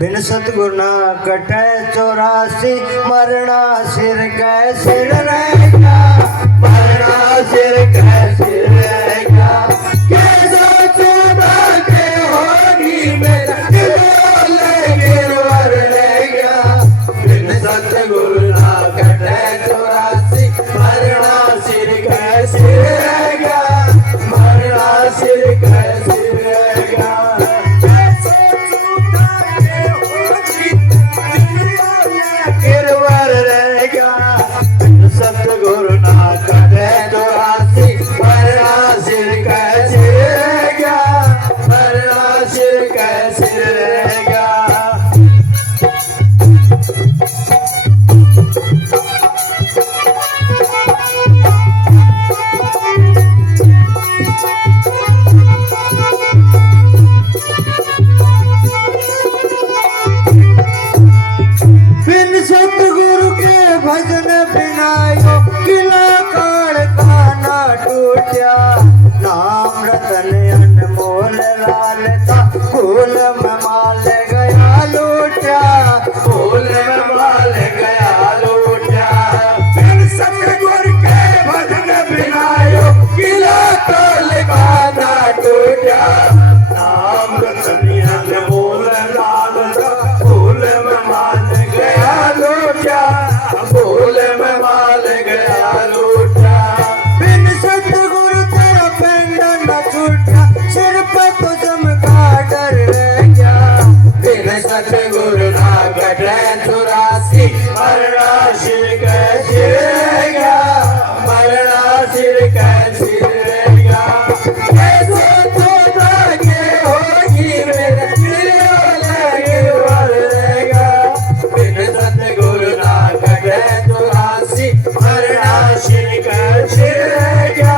बिन सतगुरु ना कटे 84 मरना सिर कै सिर रहेगा मरना सिर कै सिर रहेगा कैसा चुना के होगी मेरा दिल गिरवर रहेगा बिन सतगुरु ना कटे 84 मरना सिर कै सिर रहेगा मरना सिर कै सिर रहेगा सतगुरु ना करे 84 मरना सिर कैसे रहेगा मरना सिर कैसे रहेगा बिन सतगुरु के भजन बिनायो किला काल का ना टूटा नाम रतन अनमोल लालता फूल में माल गया लूटा फूल में माल गया लूटा बिन सतगुरु के भजन बिनायो किला काल का ना टूटा नाम रतन अनमोल लालता फूल में माल गया लूटा फूल में माल गया लूटा बिन सतगुरु तेरा पिंड न छूटा सिर पे तो चमका डर रह गया बिन सतगुरु ना कटे 84 मरना सिर कैसे रहेगा मरना सिर कैसे रहेगा कैसे चोटा के होगी मेरा दिल गिरवर रहेगा बिन सतगुरु ना कटे 84 मरना सिर कैसे रहेगा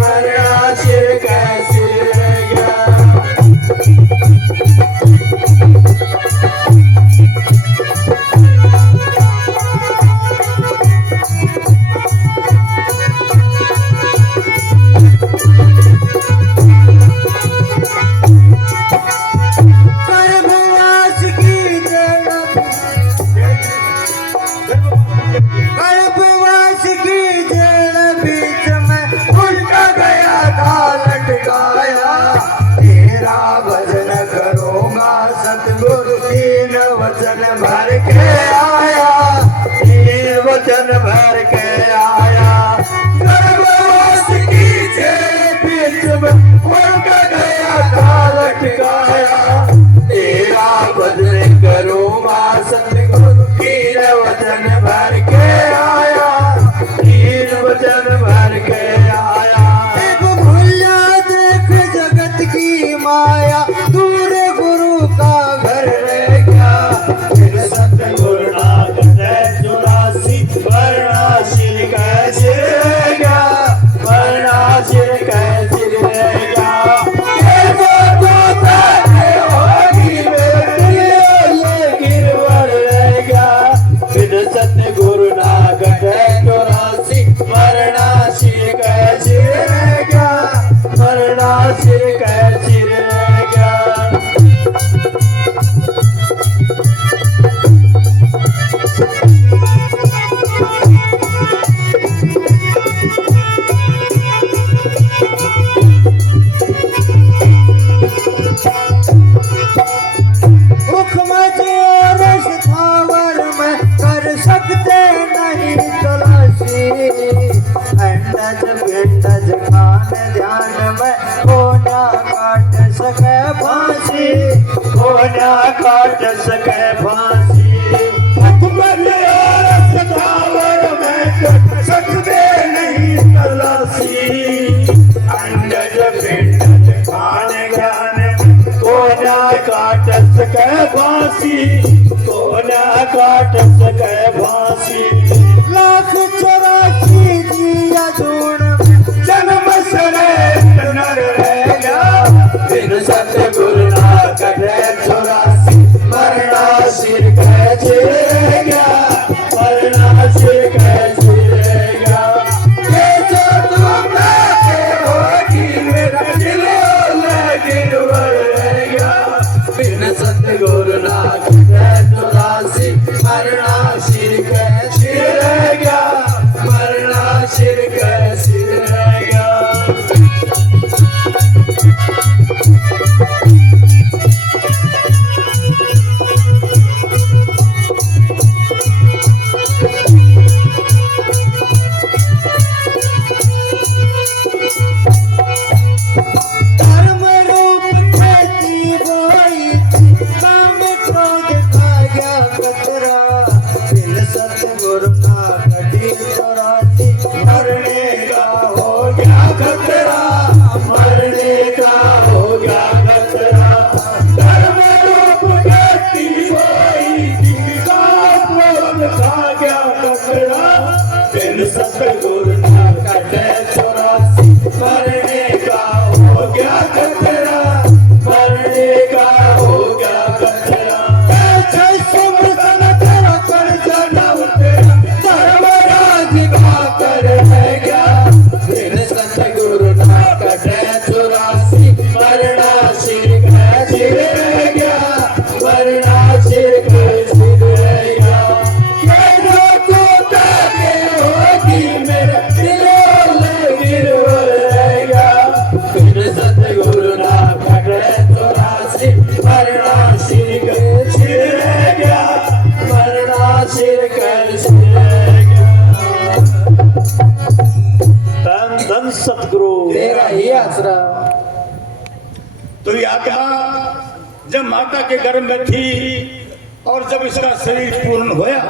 मरना सिर कैसे रहेगा गर्भवास की गर्भवास की जेल बीच में उल्टा गया था लटकाया तेरा भजन करूंगा सतगुरु 3 वचन भर के आया 3 वचन भर के आया गर्भवास की जेल बीच में उल्टा गया था लटकाया तेरा भजन करूंगा सतगुरु 3 वचन भर के आया 3 वचन भर के आया एक भूलिया देख जगत की माया दूर गुरु का घर रह गया फिर सतगुरु ना कटे 84 मरना सिर कैसे रहेगा मरना सिर कैसे रहेगा कैसे तोता के होगी मेरे दिल गिरवर रहेगा बिन सतगुरु ना कटे 84 मरना सिर कैसे रहेगा मरना सिर कैसे रहेगा स्थावर में कर सकते नहीं तलाशी अंडज भिंडज खान ध्यान में कोना काट सके फांसी कोना काट सके फांसी स्थावर में कर सकते नहीं तलाशी अंडज भिंडज खान ध्यान कोना काट सके फांसी कोना काट सके फांसी लाख 84 जिया जोड़ जन्म सरे नर रहेगा बिन सतगुरु ना कटे 84 मरना सिर कैसे रहेगा मरना सिर कैसे रहेगा कैसे तुम होगी मेरा दिल गिरवर रहेगा बिन सतगुरु ना सिर का सिर रहेगा। सतगुरु ना कटे 84 मरने का हो गया खतरा, मरने का हो गया खतरा। तेरा कर जाना तेरा धर्मराज भाकर है गया। फिर सतगुरु ना कटे 84 मरना सिर का सिर रह गया, मरना सिर का सिर रह गया। सतगुरु तेरा ही आसरा। तो ये आत्मा जब माता के गर्भ में थी और जब इसका शरीर पूर्ण होया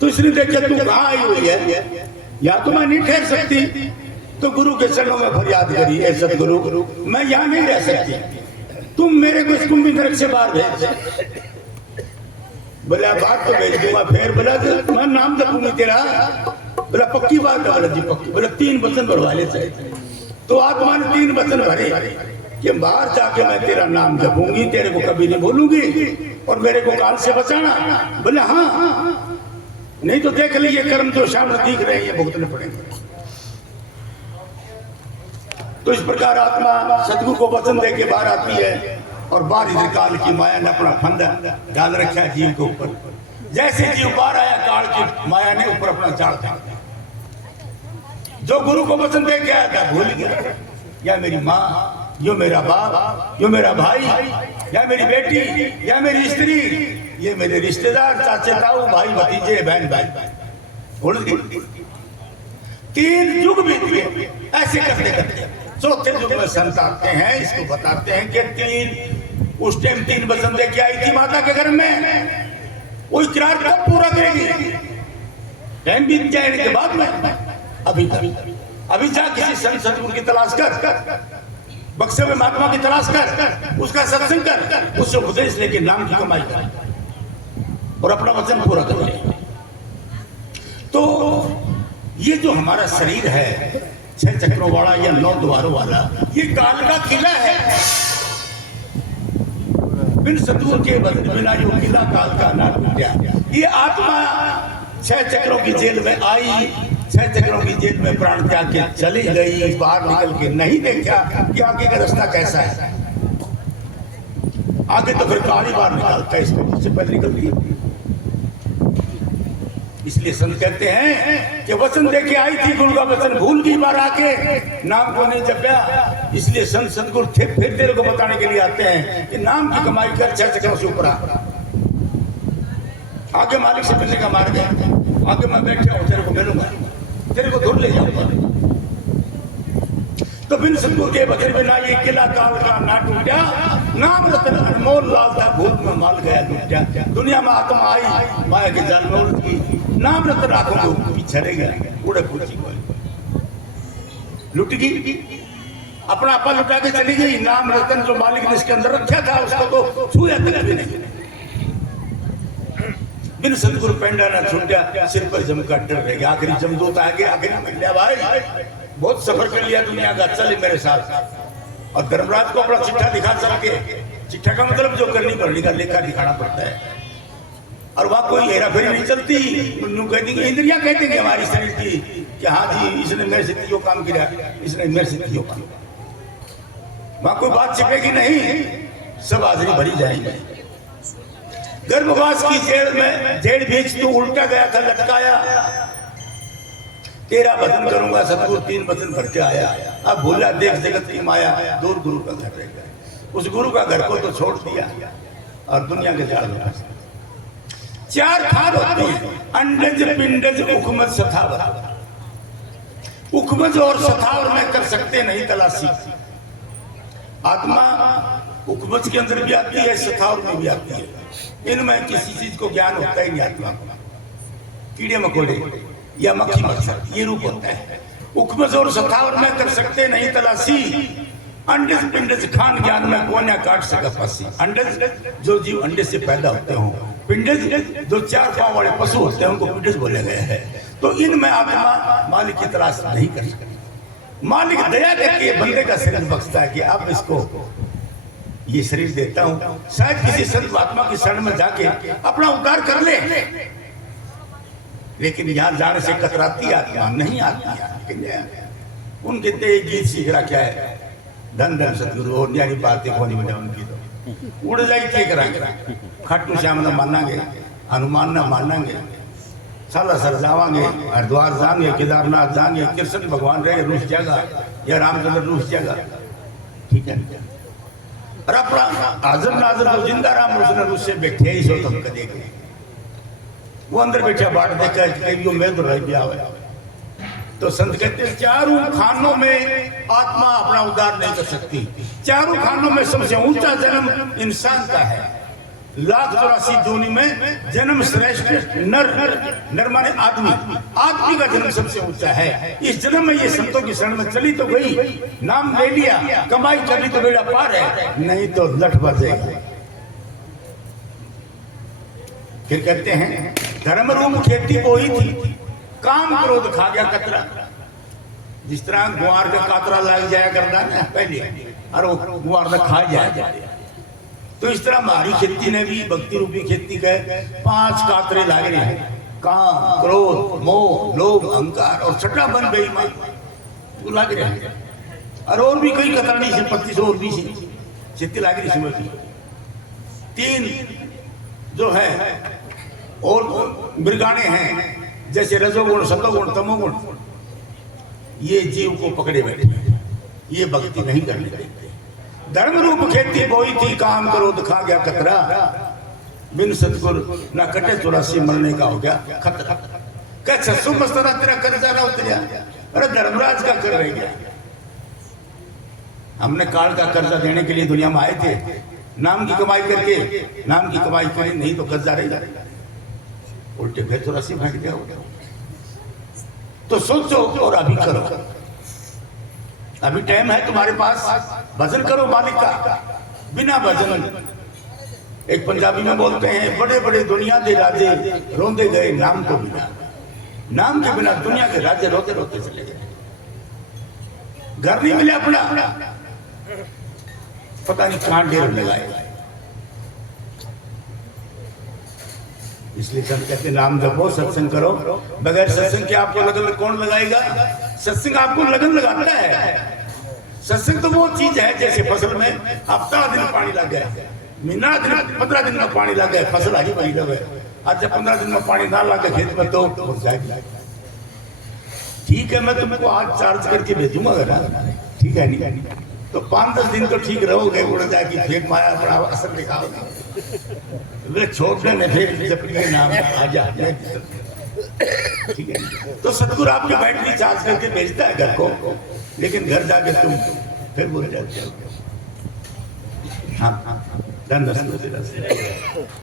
तो इसने देखा तू कहाँ आई हुई है, या तो मैं नहीं ठहर सकती। तो गुरु के चरणों में फरियाद करी, ऐ सतगुरु मैं यहाँ नहीं रह सकती, तुम मेरे को इस कुंभी नरक से बाहर भेज। बोला बात तो भेज दूंगा, फिर बोला मैं नाम जपूंगी तेरा। बोला पक्की बात है? बोला जी पक्की। बोला 3 वचन भरवा ले चाहिए। तो आत्मा ने 3 वचन भरे कि बाहर जाके मैं तेरा नाम जपूंगी, तेरे को कभी नहीं भूलूंगी और मेरे को काल से बचाना। बोले हाँ, नहीं तो देख लीजिए कर्म जो सामने दिख रहे हैं भुगतने पड़ेंगे। तो इस प्रकार आत्मा सतगुरु को वचन दे के बाहर आती है और बाहर इधर काल की माया ने अपना फंदा डाल रखा है जीव के ऊपर। जैसे जीव बाहर आया काल की माया ने ऊपर अपना जाल डाल दिया। जो गुरु को वचन दे के आया था भूल गया, या मेरी माँ, यो मेरा बाप, यो मेरा भाई, या मेरी बेटी, या मेरी स्त्री, ये मेरे रिश्तेदार, चाचे ताऊ, भाई भतीजे, बहन भाई, भूल गए। 3 युग बीत गए ऐसे करते करते। चौथे युग में संत आते हैं, इसको बताते हैं कि 3 उस टाइम 3 वचन दे के आई थी माता के घर में, वो इकरार कब पूरा करेगी? टाइम बीत जाने के बाद में अभी जा किसी संत सतगुरु की तलाश कर, बक्से में महात्मा की तलाश कर, उसका सत्संग कर, उससे उपदेश लेके नाम की कमाई कर और अपना वचन पूरा कर ले। तो ये जो हमारा शरीर है 6 चक्रों वाला या 9 द्वारों वाला, ये काल का किला है। बिन सतगुरु के बिना यो किला काल का ना टूटा। ये आत्मा 6 चक्रों की जेल में आई, 6 चक्रों की जेल में प्राण त्याग के चली गई। बाहर निकल के नहीं देखा कि आगे का रास्ता कैसा है। आगे तो फिर काल ही बाहर निकालता है, इससे पहले निकल गई। इसलिए संत कहते हैं कि वचन देके आई थी, गुरु का वचन भूल गई, बार आके नाम को नहीं जपया। इसलिए संत सतगुरु फिर तेरे को बताने के लिए आते हैं कि नाम की कमाई कर, 6 चक्रों से ऊपर आगे मालिक से मिलने का मार्ग है। आगे मैं बैठा हूं, तेरे को मिलूंगा, तेरे को दूर ले जाऊंगा। तो बिन सतगुरु के वचन बिना ये किला काल का ना टूटा। नाम रतन अनमोल लाल था, भूत में माल गया लुटा। दुनिया में आत्मा आई, माया के जाल में उलट गई। नाम रतन आंखों के पीछे रह गया, उड़े पूछी लुट गई, अपना आपा लुटा के चली गई। नाम रतन जो मालिक ने इसके अंदर रखा था उसको तो छूया तक भी नहीं। बिन सतगुरु पेंडा ना छूटा, सिर पर जम का डर रह गया। आखिरी जमदूत आ गया, आखिरी मिल गया, भाई बहुत सफर कर लिया दुनिया का, चल मेरे साथ। और धर्मराज को अपना चिट्ठा दिखा चल के, चिट्ठा का मतलब जो करनी पड़नी का लेखा दिखाना पड़ता है। और वहां कोई हेरा फेरी नहीं चलती। इंद्रियां कहते हैं हमारी शरीर की कि हाँ जी इसने मेरे से यो काम किया, इसने मेरे से यो काम। वहां कोई बात छिपेगी नहीं, सब हाजिरी भरी जाएगी। गर्भवास की जेल में जेल बीच तो उल्टा गया था, लटकाया तेरा भजन करूंगा सतगुरु 3 वचन भर के आया। अब भूला देख जगत की माया, दूर गुरु का घर रह गया। उस गुरु का घर को तो छोड़ दिया और दुनिया के जाल में फंस। 4 खार होते हैं, अंडज पिंडज उखमज सथावर। उखमज और सथावर में कर सकते नहीं तलाशी। आत्मा उखमज के अंदर भी आती है, सथावर में भी आती है। इनमें किसी चीज को ज्ञान होता ही नहीं आत्मा को। कीड़े मकोड़े या मक्खी मच्छर ये रूप होता है। उखमज और सथावर में कर सकते नहीं तलाशी। अंडज पिंडज खान ज्ञान में कोन्या काट सका फांसी। अंडज जो जीव अंडे से पैदा होते हों, पिंडज जो 4 पांव वाले पशु होते हैं उनको पिंडज बोले गए हैं। तो इनमें आत्मा मालिक की तलाश नहीं कर सकती। मालिक दया करके बंदे का शरीर बख्शता है कि अब इसको ये शरीर देता हूं, शायद किसी संत महात्मा की शरण में जाके अपना उद्धार कर ले। लेकिन यहां जाने से कतराती आत्मा नहीं आती है। उनके गीत सीख रहा क्या है, धन धन सतगुरु और न्यारी बातें कोनी में उनकी तो उड़ जाए क्या कराएंगे। खाटू श्याम ना मानेंगे, हनुमान ना मानेंगे, सालासर जावांगे, हरिद्वार जाएंगे, केदारनाथ जाएंगे, कृष्ण भगवान रहे रूस जाएगा या रामचंद्र रूस जाएगा, ठीक है। और अपना हाजर नाजर तो जिंदा राम उसने रूस से बैठे ही सो तुम कदे वो अंदर बैठा बाट देखा मैं तो रह गया है। तो संत कहते हैं 4 खानों में आत्मा अपना उद्धार नहीं कर सकती। 4 खानों में सबसे ऊंचा जन्म इंसान का है। 1,84 जोनी में जन्म श्रेष्ठ नर माने आदमी का जन्म सबसे ऊंचा है। इस जन्म में ये संतों की शरण में चली तो गई, नाम ले लिया, कमाई चली तो बेड़ा पार है, नहीं तो लठ बजेगा। फिर कहते हैं धर्म रूप खेती बोई थी, काम क्रोध खा गया कतरा। जिस तरह गुआर का कातरा लग जाया करता है पहले, और वो गुआर का खा जाया, तो इस तरह हमारी खेती ने भी भक्ति रूपी खेती के 5 कातरे लाग रहे हैं। काम क्रोध मोह लोभ अहंकार और छठा बन बेईमान वो लाग रहे हैं। और भी कई कतरनी संपत्ति से और भी खेती लाग रही समझ। 3 जो है और मृगाने हैं, जैसे रजोगुण सतोगुण तमोगुण, ये जीव को पकड़े बैठे, ये भक्ति नहीं करने देते। धर्म रूप खेती बोई थी, काम क्रोध खा गया कतरा। बिन सतगुरु ना कटे 84 मरने का हो गया खतरा। कह 600 मस्तरा तेरा कर्जा ना उतरिया, अरे धर्मराज का कर रह गया। हमने काल का कर्जा देने के लिए दुनिया में आए थे, नाम की कमाई करके, नाम की कमाई करी नहीं तो कर्जा रहेगा, उल्टे फिर 84 भाग गया। तो सोचो और अभी करो, अभी टाइम है तुम्हारे पास, भजन करो मालिक का। बिना भजन, एक पंजाबी में बोलते हैं, बड़े बड़े दुनिया के राजे रोंदे गए नाम को बिना। नाम के बिना दुनिया के राजे रोते रोते चले गए। घर नहीं मिले अपना, पता नहीं कहां ढेर लगाए। इसलिए सब कहते नाम जपो सत्संग करो। बगैर सत्संग के आपको लगन कौन लगाएगा? सत्संग आपको लगन लगाता है। सत्संग तो वो चीज है जैसे फसल में हफ्ता दिन पानी लग गया, महीना दिन 15 दिन में पानी लग गया, फसल हरी भरी लगे। आज जब 15 दिन में पानी ना लगे खेत में तो मुड़ जाएगी। ठीक है, मैं तुमको आज चार्ज करके भेजूंगा अगर, ठीक है नहीं तो 5-10 दिन तो ठीक रहोगे, उड़ जाएगी फिर माया बड़ा असर दिखाओगे। छोड़ने में फिर जब नाम आ जाए, ठीक है। तो सतगुरु आपकी बैटरी चार्ज करके भेजता है घर को, लेकिन घर जाके तुम फिर भूल जाते हो। हाँ, धन